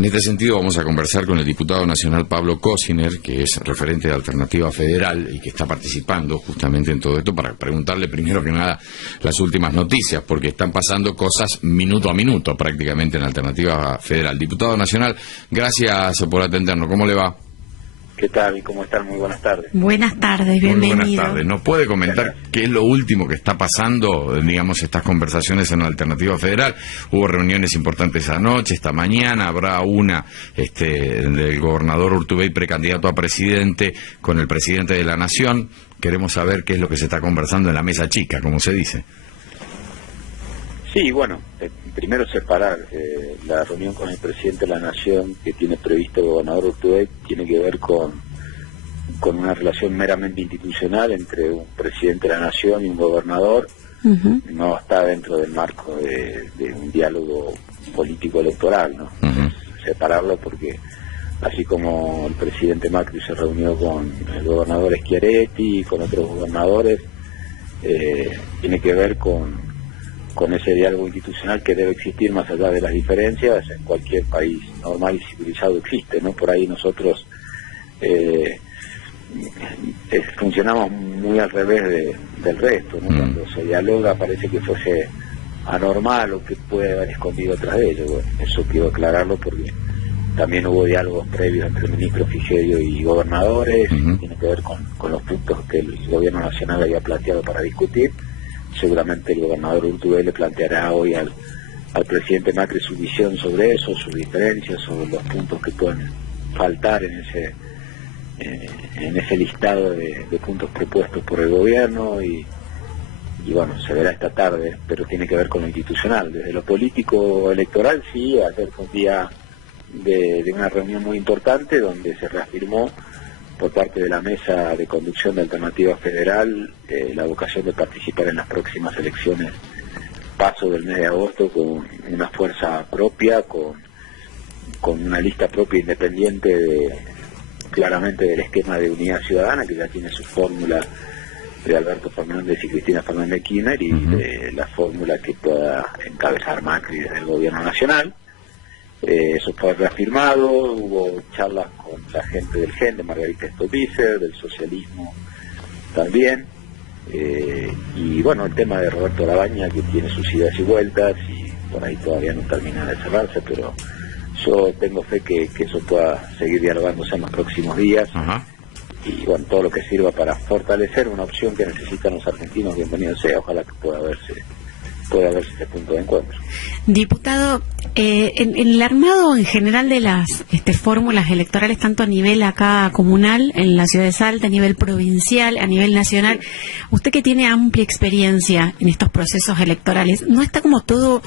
En este sentido vamos a conversar con el diputado nacional Pablo Cosiner, que es referente de Alternativa Federal y que está participando justamente en todo esto, para preguntarle primero que nada las últimas noticias, porque están pasando cosas minuto a minuto prácticamente en Alternativa Federal. Diputado nacional, gracias por atendernos. ¿Cómo le va? ¿Qué tal y cómo están? Muy buenas tardes. Buenas tardes, bienvenido. Muy buenas tardes. ¿Nos puede comentar qué es lo último que está pasando, digamos, estas conversaciones en la Alternativa Federal? Hubo reuniones importantes anoche, esta mañana, habrá una del gobernador Urtubey, precandidato a presidente, con el presidente de la Nación. Queremos saber qué es lo que se está conversando en la mesa chica, como se dice. Sí, bueno, primero separar la reunión con el presidente de la Nación que tiene previsto el gobernador Urtubey tiene que ver con una relación meramente institucional entre un presidente de la Nación y un gobernador. No está dentro del marco de un diálogo político electoral, ¿no? Separarlo porque así como el presidente Macri se reunió con el gobernador Schiaretti y con otros gobernadores, tiene que ver con ese diálogo institucional que debe existir más allá de las diferencias. En cualquier país normal y civilizado existe, ¿no? Por ahí nosotros funcionamos muy al revés del resto, ¿no? Cuando se dialoga parece que fuese anormal o que puede haber escondido atrás de ello. Bueno, eso quiero aclararlo porque también hubo diálogos previos entre el ministro Frigerio y gobernadores. Tiene que ver con los puntos que el gobierno nacional había planteado para discutir. Seguramente el gobernador Urtubey le planteará hoy al presidente Macri su visión sobre eso, sus diferencias, sobre los puntos que pueden faltar en ese listado de puntos propuestos por el gobierno y bueno, se verá esta tarde, pero tiene que ver con lo institucional. Desde lo político electoral, sí, ayer fue un día de una reunión muy importante donde se reafirmó por parte de la mesa de conducción de Alternativa Federal la vocación de participar en las próximas elecciones PASO del mes de agosto con una fuerza propia, con una lista propia independiente claramente del esquema de Unidad Ciudadana, que ya tiene su fórmula de Alberto Fernández y Cristina Fernández de Kirchner, y de la fórmula que pueda encabezar Macri desde el gobierno nacional. Eso fue reafirmado, hubo charlas con la gente del GEN, de Margarita Stolbizer, del socialismo también, y bueno, el tema de Roberto Labaña, que tiene sus idas y vueltas, y por ahí todavía no termina de cerrarse, pero yo tengo fe que eso pueda seguir dialogándose en los próximos días. Y bueno, todo lo que sirva para fortalecer una opción que necesitan los argentinos, bienvenido sea, ojalá que pueda verse este punto de encuentro. Diputado, en el armado en general de las fórmulas electorales, tanto a nivel acá comunal, en la ciudad de Salta, a nivel provincial, a nivel nacional, usted que tiene amplia experiencia en estos procesos electorales, ¿no está como todo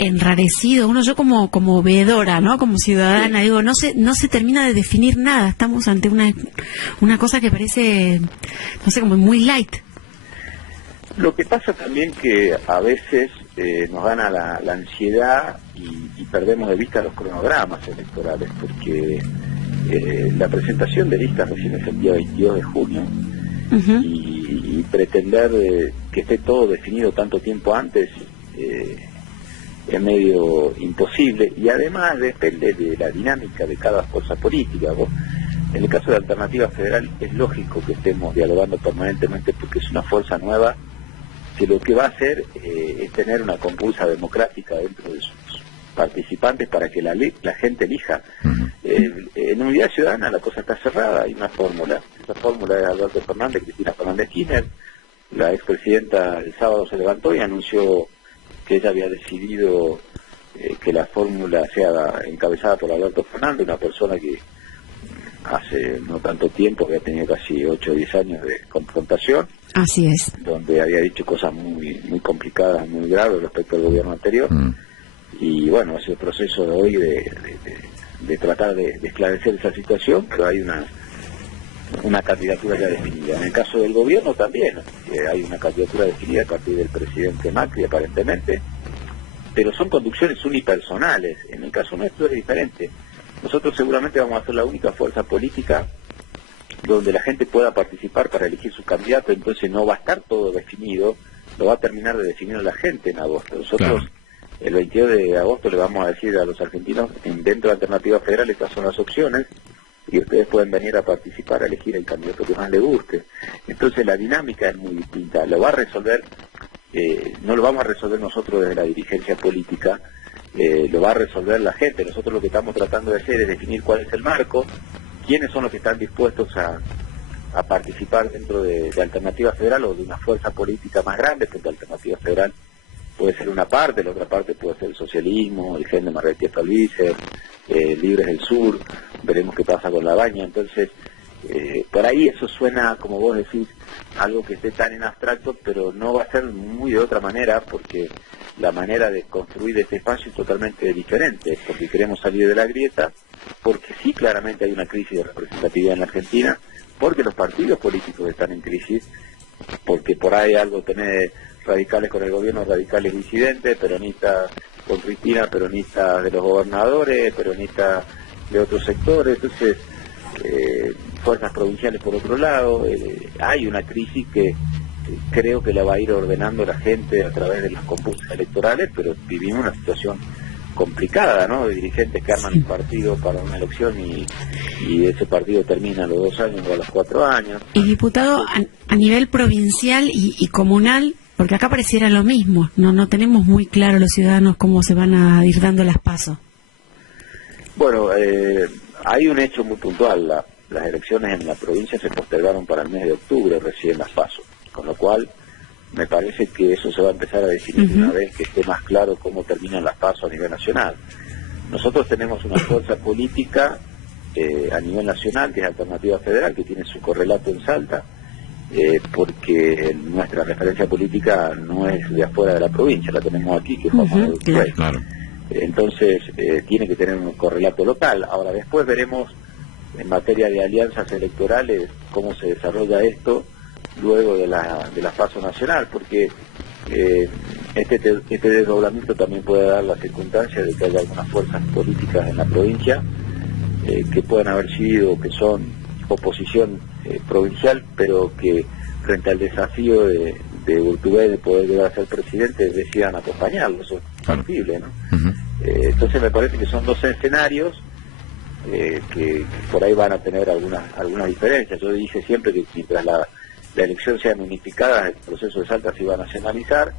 enrarecido? Yo como veedora, ¿no? Como ciudadana, digo, no se termina de definir nada, estamos ante una cosa que parece, no sé, como muy light. Lo que pasa también que a veces nos gana la ansiedad y perdemos de vista los cronogramas electorales, porque la presentación de listas recién es el día 22 de junio y pretender que esté todo definido tanto tiempo antes es medio imposible, y además depende de la dinámica de cada fuerza política. En el caso de Alternativa Federal es lógico que estemos dialogando permanentemente porque es una fuerza nueva que lo que va a hacer es tener una compulsa democrática dentro de sus participantes para que la gente elija. En Unidad Ciudadana la cosa está cerrada, hay una fórmula. Esa fórmula es Alberto Fernández, Cristina Fernández Kirchner. La expresidenta el sábado se levantó y anunció que ella había decidido que la fórmula sea encabezada por Alberto Fernández, una persona que hace no tanto tiempo, que ha tenido casi 8 o 10 años de confrontación. Así es. Donde había dicho cosas muy complicadas, muy graves respecto al gobierno anterior. Y bueno, es el proceso de hoy de tratar de esclarecer esa situación, pero hay una candidatura ya definida. En el caso del gobierno también hay una candidatura definida a partir del presidente Macri, aparentemente, pero son conducciones unipersonales. En el caso nuestro es diferente. Nosotros seguramente vamos a ser la única fuerza política donde la gente pueda participar para elegir su candidato, entonces no va a estar todo definido, lo va a terminar de definir la gente en agosto. Nosotros el 22 de agosto le vamos a decir a los argentinos, dentro de Alternativa Federal, estas son las opciones, y ustedes pueden venir a participar, a elegir el candidato que más les guste. Entonces la dinámica es muy distinta. Lo va a resolver, no lo vamos a resolver nosotros desde la dirigencia política, lo va a resolver la gente. Nosotros lo que estamos tratando de hacer es definir cuál es el marco, quiénes son los que están dispuestos a participar dentro de Alternativa Federal o de una fuerza política más grande, porque Alternativa Federal puede ser una parte, la otra parte puede ser el socialismo, el Gen de Margarita Stolbizer, Libres del Sur, veremos qué pasa con La Baña. Entonces, por ahí eso suena, como vos decís, algo que esté tan en abstracto, pero no va a ser muy de otra manera, porque la manera de construir este espacio es totalmente diferente, porque queremos salir de la grieta, porque sí claramente hay una crisis de representatividad en la Argentina, porque los partidos políticos están en crisis, porque por ahí algo tenés radicales con el gobierno, radicales disidentes, peronistas con Cristina, peronistas de los gobernadores, peronistas de otros sectores, entonces fuerzas provinciales por otro lado, hay una crisis que creo que la va a ir ordenando la gente a través de las compulsas electorales, pero vivimos una situación complicada, ¿no? De dirigentes que arman un partido para una elección y ese partido termina a los 2 años o a los 4 años. Y diputado, a nivel provincial y comunal, porque acá pareciera lo mismo, no tenemos muy claro los ciudadanos cómo se van a ir dando las pasos. Bueno, hay un hecho muy puntual, las elecciones en la provincia se postergaron para el mes de octubre, recién las PASO, con lo cual me parece que eso se va a empezar a definir una vez que esté más claro cómo terminan las PASO a nivel nacional. Nosotros tenemos una fuerza política a nivel nacional, que es Alternativa Federal, que tiene su correlato en Salta, porque nuestra referencia política no es de afuera de la provincia, la tenemos aquí, que es Juan Manuel Urtubey. Claro. Entonces tiene que tener un correlato local. Ahora después veremos en materia de alianzas electorales cómo se desarrolla esto luego de la PASO nacional, porque este desdoblamiento también puede dar la circunstancia de que haya algunas fuerzas políticas en la provincia que pueden haber sido, que son oposición provincial, pero que frente al desafío de Urtubey de poder llegar a ser presidente decidan acompañarlo. Eso es factible, ¿no? Entonces me parece que son dos escenarios que por ahí van a tener algunas diferencias. Yo dije siempre que mientras la elección sean unificadas, el proceso de Salta se iba a nacionalizar.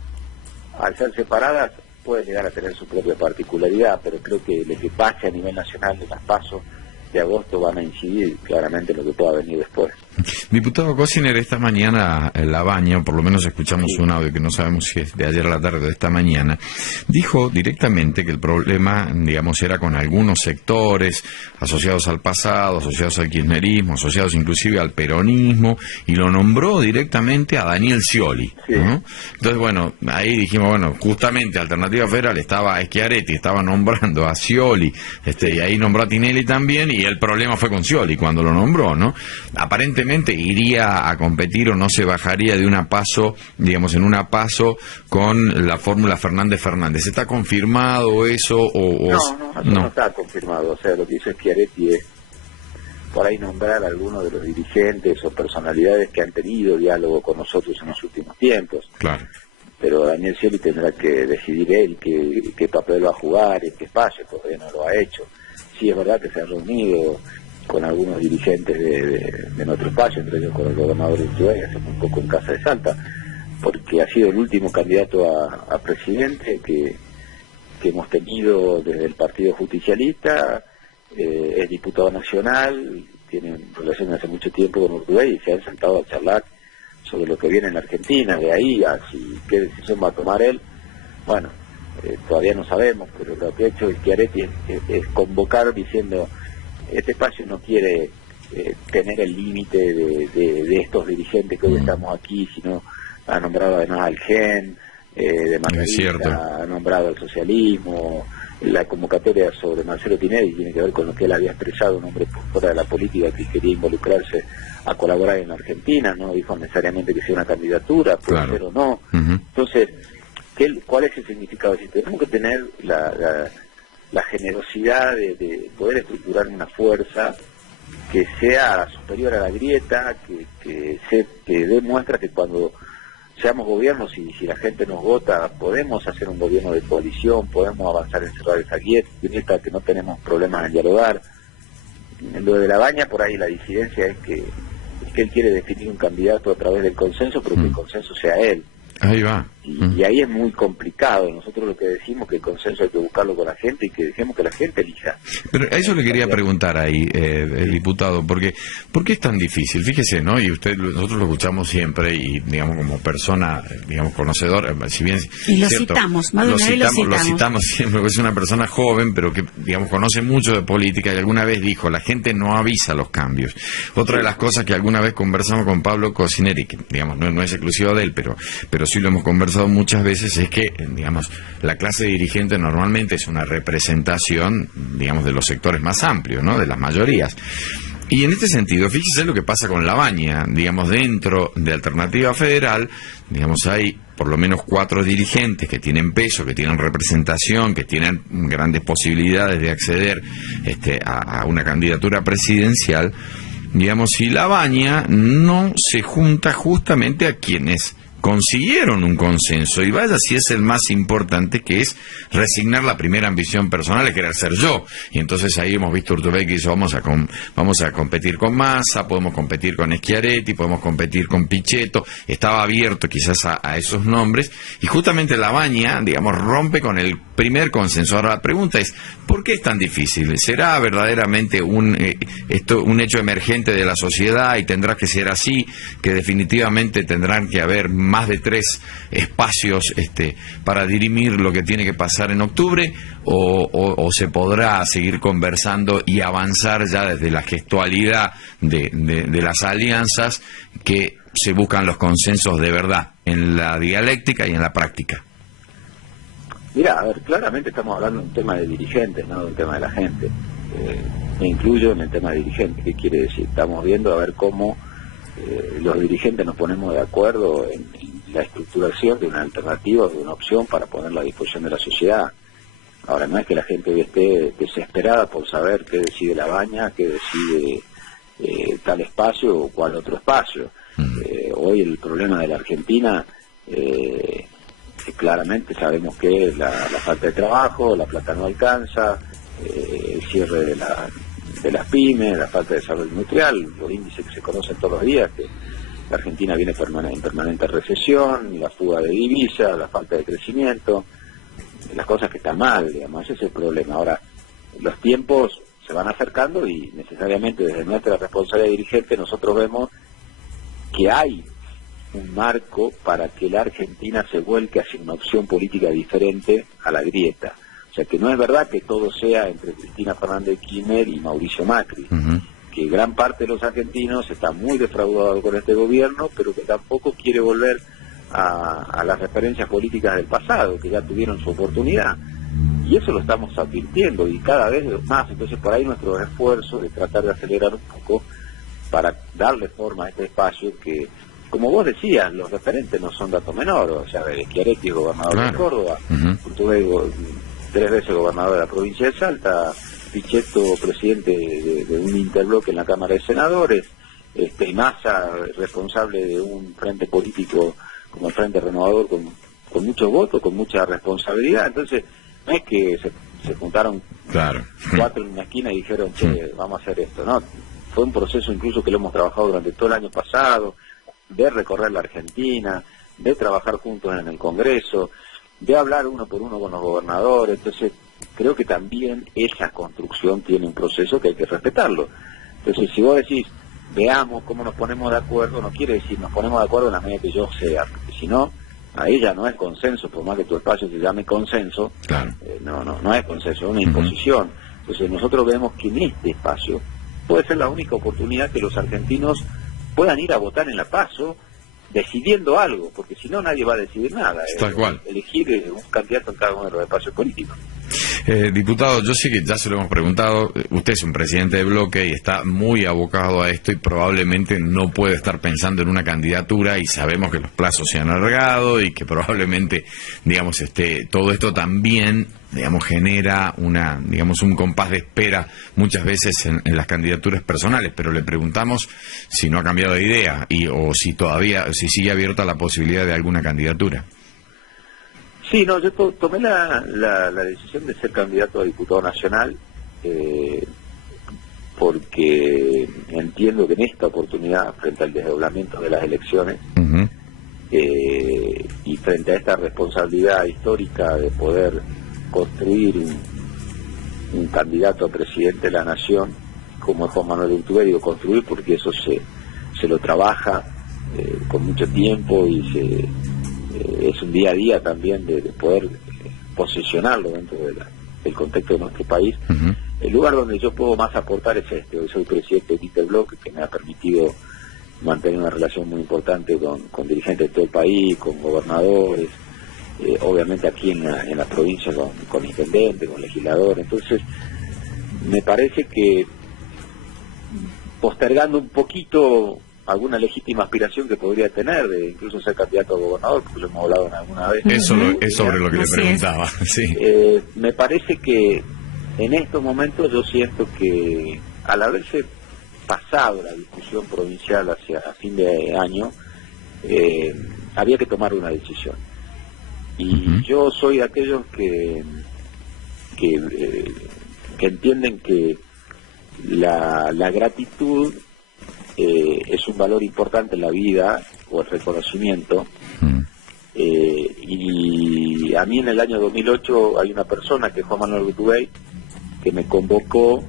Al ser separadas puede llegar a tener su propia particularidad, pero creo que lo que pase a nivel nacional de las PASO de agosto van a incidir claramente en lo que pueda venir después. Diputado Cosiner, esta mañana en La Baña, por lo menos escuchamos un audio que no sabemos si es de ayer a la tarde o de esta mañana, dijo directamente que el problema, digamos, era con algunos sectores asociados al pasado, asociados al kirchnerismo, asociados inclusive al peronismo, y lo nombró directamente a Daniel Scioli, ¿no? Entonces, bueno, ahí dijimos, bueno, justamente Alternativa Federal estaba Schiaretti, estaba nombrando a Scioli, y ahí nombró a Tinelli también, y el problema fue con Scioli cuando lo nombró, ¿no? Aparentemente iría a competir o no se bajaría de una PASO, digamos, en una PASO con la fórmula Fernández-Fernández. ¿Está confirmado eso No está confirmado. O sea, lo que hizo Schiaretti es por ahí nombrar a algunos de los dirigentes o personalidades que han tenido diálogo con nosotros en los últimos tiempos. Claro. Pero Daniel Scioli tendrá que decidir él qué papel va a jugar, en qué espacio, todavía no lo ha hecho. Sí es verdad que se ha reunido con algunos dirigentes de nuestro espacio, entre ellos con el gobernador de Urtubey, hace muy poco en Casa de Salta, porque ha sido el último candidato a presidente que hemos tenido desde el Partido Justicialista, es diputado nacional, tiene relaciones hace mucho tiempo con Urtubey y se han sentado a charlar sobre lo que viene en la Argentina, de ahí a qué decisión va a tomar él. Bueno, todavía no sabemos, pero lo que ha hecho Schiaretti es convocar diciendo: este espacio no quiere tener el límite de estos dirigentes que hoy estamos aquí, sino ha nombrado además al Gen, de Margarita, ha nombrado al socialismo. La convocatoria sobre Marcelo Tinelli tiene que ver con lo que él había expresado, un hombre por fuera de la política que quería involucrarse a colaborar en la Argentina, no dijo necesariamente que sea una candidatura, puede ser o no. Entonces, ¿cuál es el significado? Si tenemos que tener la generosidad de poder estructurar una fuerza que sea superior a la grieta, que demuestra que cuando seamos gobierno, si la gente nos vota, podemos hacer un gobierno de coalición, podemos avanzar en cerrar esa grieta, que no tenemos problemas en dialogar. En lo de La Baña, por ahí la disidencia es que él quiere definir un candidato a través del consenso, pero que el consenso sea él. Ahí va. Y ahí es muy complicado. Nosotros lo que decimos que el consenso hay que buscarlo con la gente y que dejemos que la gente elija. Pero a eso le quería preguntar ahí, el diputado, porque ¿por qué es tan difícil? Fíjese, ¿no? Y nosotros lo escuchamos siempre y, digamos, como persona, digamos, conocedor, si bien... Y lo citamos, más de una vez lo citamos siempre, porque es una persona joven, pero que, digamos, conoce mucho de política y alguna vez dijo, la gente no avisa los cambios. Otra de las cosas que alguna vez conversamos con Pablo Cocineri, que, digamos, no es exclusivo de él, pero sí lo hemos conversado muchas veces, es que, digamos, la clase dirigente normalmente es una representación, digamos, de los sectores más amplios, ¿no? De las mayorías. Y en este sentido, fíjese lo que pasa con La Baña, digamos, dentro de Alternativa Federal, digamos, hay por lo menos 4 dirigentes que tienen peso, que tienen representación, que tienen grandes posibilidades de acceder a una candidatura presidencial, digamos, y La Baña no se junta justamente a quienes consiguieron un consenso, y vaya si es el más importante, que es resignar la primera ambición personal de querer ser yo. Y entonces ahí hemos visto Urtubey que dice, vamos a competir con Massa, podemos competir con Schiaretti, podemos competir con Pichetto. Estaba abierto quizás a esos nombres, y justamente La Baña, digamos, rompe con el primer consenso. Ahora la pregunta es, ¿por qué es tan difícil? ¿Será verdaderamente un hecho emergente de la sociedad y tendrá que ser así, que definitivamente tendrán que haber más de 3 espacios para dirimir lo que tiene que pasar en octubre, o se podrá seguir conversando y avanzar ya desde la gestualidad de las alianzas, que se buscan los consensos de verdad en la dialéctica y en la práctica? Mira, a ver, claramente estamos hablando de un tema de dirigentes, no de un tema de la gente. Me incluyo en el tema de dirigentes. ¿Qué quiere decir? Estamos viendo a ver cómo los dirigentes nos ponemos de acuerdo en la estructuración de una alternativa, de una opción para ponerla a disposición de la sociedad. Ahora, no es que la gente hoy esté desesperada por saber qué decide La Baña, qué decide tal espacio o cuál otro espacio. Hoy el problema de la Argentina, claramente sabemos que es la falta de trabajo, la plata no alcanza, el cierre de las pymes, la falta de desarrollo industrial, los índices que se conocen todos los días, que la Argentina viene en permanente recesión, la fuga de divisas, la falta de crecimiento, las cosas que están mal, digamos, ese es el problema. Ahora, los tiempos se van acercando y necesariamente desde nuestra responsabilidad dirigente nosotros vemos que hay un marco para que la Argentina se vuelque hacia una opción política diferente a la grieta. O sea, que no es verdad que todo sea entre Cristina Fernández de Kirchner y Mauricio Macri, que gran parte de los argentinos está muy defraudado con este gobierno, pero que tampoco quiere volver a las referencias políticas del pasado, que ya tuvieron su oportunidad. Y eso lo estamos advirtiendo, y cada vez más. Entonces, por ahí nuestro esfuerzo de tratar de acelerar un poco para darle forma a este espacio que, como vos decías, los referentes no son dato menor. O sea, Schiaretti es gobernador de Córdoba, Urtubey 3 veces gobernador de la provincia de Salta, Pichetto presidente de un interbloque en la Cámara de Senadores, Massa responsable de un frente político como el Frente Renovador con muchos votos, con mucha responsabilidad. Entonces, no es que se juntaron 4 en una esquina y dijeron, che, vamos a hacer esto, ¿no? Fue un proceso incluso que lo hemos trabajado durante todo el año pasado, de recorrer la Argentina, de trabajar juntos en el Congreso, de hablar uno por uno con los gobernadores. Entonces, creo que también esa construcción tiene un proceso que hay que respetarlo. Entonces, si vos decís, veamos cómo nos ponemos de acuerdo, no quiere decir nos ponemos de acuerdo en la medida que yo sea, porque si no, ahí ya no es consenso, por más que tu espacio se llame consenso, no es consenso, es una imposición. Entonces, nosotros vemos que en este espacio puede ser la única oportunidad que los argentinos puedan ir a votar en la PASO decidiendo algo, porque si no nadie va a decidir nada. Tal cual. Elegir un candidato en cada uno de los espacios políticos. Diputado, yo sé que ya se lo hemos preguntado, usted es un presidente de bloque y está muy abocado a esto y probablemente no puede estar pensando en una candidatura, y sabemos que los plazos se han alargado y que probablemente, digamos, todo esto también, digamos, genera un compás de espera muchas veces en las candidaturas personales, pero le preguntamos si no ha cambiado de idea o si sigue abierta la posibilidad de alguna candidatura. Sí, no, yo tomé la decisión de ser candidato a diputado nacional porque entiendo que en esta oportunidad, frente al desdoblamiento de las elecciones, y frente a esta responsabilidad histórica de poder construir un candidato a presidente de la nación como es Juan Manuel Urtubey, digo construir porque eso se lo trabaja con mucho tiempo y es un día a día también de poder posicionarlo dentro del contexto de nuestro país. El lugar donde yo puedo más aportar es hoy soy presidente de Interbloque, que me ha permitido mantener una relación muy importante con dirigentes de todo el país, con gobernadores, obviamente aquí en la provincia con intendentes, con legisladores. Entonces me parece que postergando un poquito alguna legítima aspiración que podría tener de incluso ser candidato a gobernador, porque lo hemos hablado en alguna vez. Eso es sobre lo que le preguntaba. Sí. Me parece que en estos momentos yo siento que al haberse pasado la discusión provincial hacia fin de año, había que tomar una decisión. Y yo soy de aquellos que entienden que la gratitud es un valor importante en la vida, o el reconocimiento, y a mí en el año 2008 hay una persona que es Juan Manuel Urtubey, que me convocó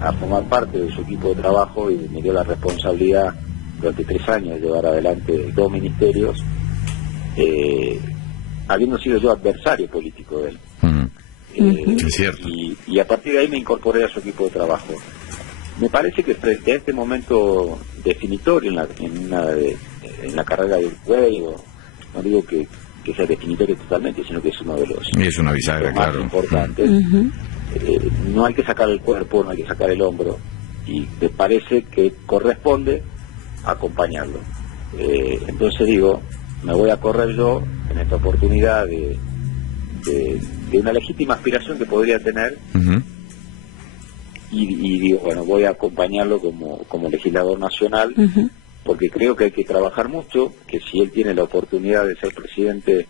a formar parte de su equipo de trabajo y me dio la responsabilidad durante 3 años de llevar adelante 2 ministerios, habiendo sido yo adversario político de él. Es cierto. Y a partir de ahí me incorporé a su equipo de trabajo. Me parece que frente a este momento definitorio en la carrera de Urtubey, no digo que sea definitorio totalmente, sino que es uno de los es una bisagra, más claro, importantes. No hay que sacar el cuerpo, no hay que sacar el hombro, y me parece que corresponde acompañarlo. Entonces digo, me voy a correr yo en esta oportunidad de una legítima aspiración que podría tener, y digo, bueno, voy a acompañarlo como legislador nacional, porque creo que hay que trabajar mucho, que si él tiene la oportunidad de ser presidente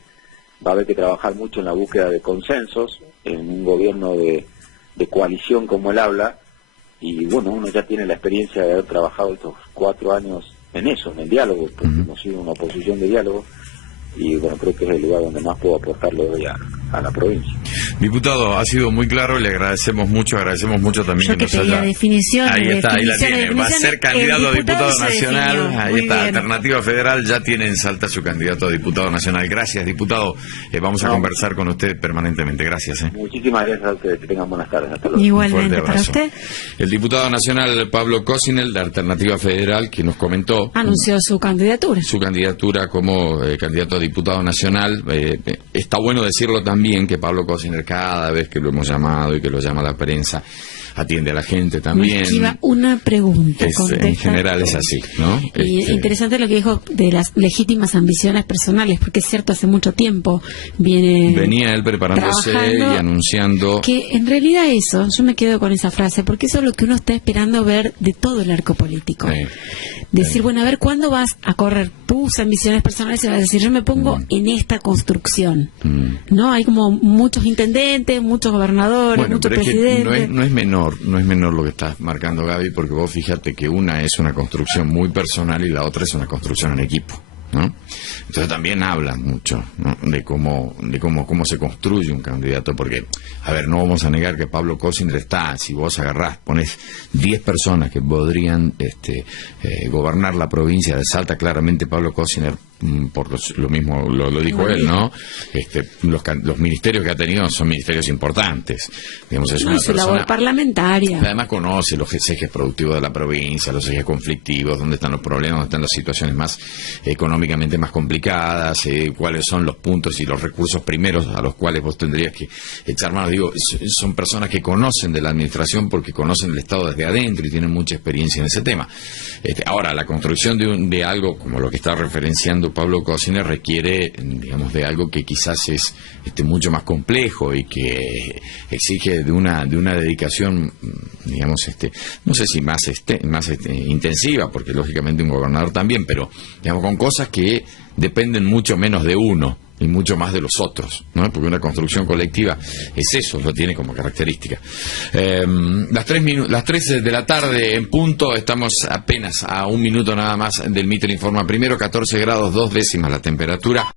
va a haber que trabajar mucho en la búsqueda de consensos, en un gobierno de coalición como él habla, y bueno, uno ya tiene la experiencia de haber trabajado estos 4 años en eso, en el diálogo, porque hemos sido una oposición de diálogo, y bueno, creo que es el lugar donde más puedo aportarle hoy a la provincia. Diputado, ha sido muy claro, le agradecemos mucho también yo que nos haya... definición. Ahí está, ahí la tiene, va a ser candidato a diputado nacional, ahí muy está, bien. Alternativa Federal ya tiene en Salta su candidato a diputado nacional. Gracias, diputado, vamos a conversar con usted permanentemente, gracias. Muchísimas gracias a ustedes, que tengan buenas tardes, hasta luego. Igualmente, para usted. El diputado nacional Pablo Cosinel, de Alternativa Federal, que nos comentó... Anunció su candidatura. Su candidatura como candidato a diputado nacional. Está bueno decirlo también que Pablo Cosinel, cada vez que lo hemos llamado y que lo llama la prensa, atiende a la gente también. No esquiva una pregunta. En general es así, ¿no? Y interesante lo que dijo de las legítimas ambiciones personales, porque es cierto, hace mucho tiempo venía él preparándose y anunciando... Que en realidad eso, yo me quedo con esa frase, porque eso es lo que uno está esperando ver de todo el arco político. Decir, bueno, a ver, ¿cuándo vas a correr tus ambiciones personales? Y vas a decir, yo me pongo en esta construcción. ¿No? Hay como muchos intendentes, muchos gobernadores, muchos presidentes. No es menor lo que estás marcando, Gaby, porque vos fíjate que una es una construcción muy personal y la otra es una construcción en equipo, ¿no? Entonces también habla mucho, ¿no? de cómo se construye un candidato, porque, a ver, no vamos a negar que Pablo Cosinel está, si vos pones 10 personas que podrían gobernar la provincia de Salta, claramente Pablo Cosinel por lo mismo lo dijo él, ¿no? Los ministerios que ha tenido son ministerios importantes. Digamos, es una su persona, labor parlamentaria. Además conoce los ejes productivos de la provincia, los ejes conflictivos, dónde están los problemas, dónde están las situaciones más económicamente más complicadas, cuáles son los puntos y los recursos primeros a los cuales vos tendrías que echar mano. Digo, son personas que conocen de la administración porque conocen el Estado desde adentro y tienen mucha experiencia en ese tema. Ahora, la construcción de algo como lo que está referenciando Pablo Cocina requiere, digamos, de algo que quizás es mucho más complejo y que exige de una dedicación, digamos, no sé si más intensiva, porque lógicamente un gobernador también, pero digamos con cosas que dependen mucho menos de uno y mucho más de los otros, ¿no? Porque una construcción colectiva es eso, lo tiene como característica. Las 3 de la tarde en punto, estamos apenas a un minuto nada más del Mitre Informa Primero, 14 grados 2 décimas la temperatura.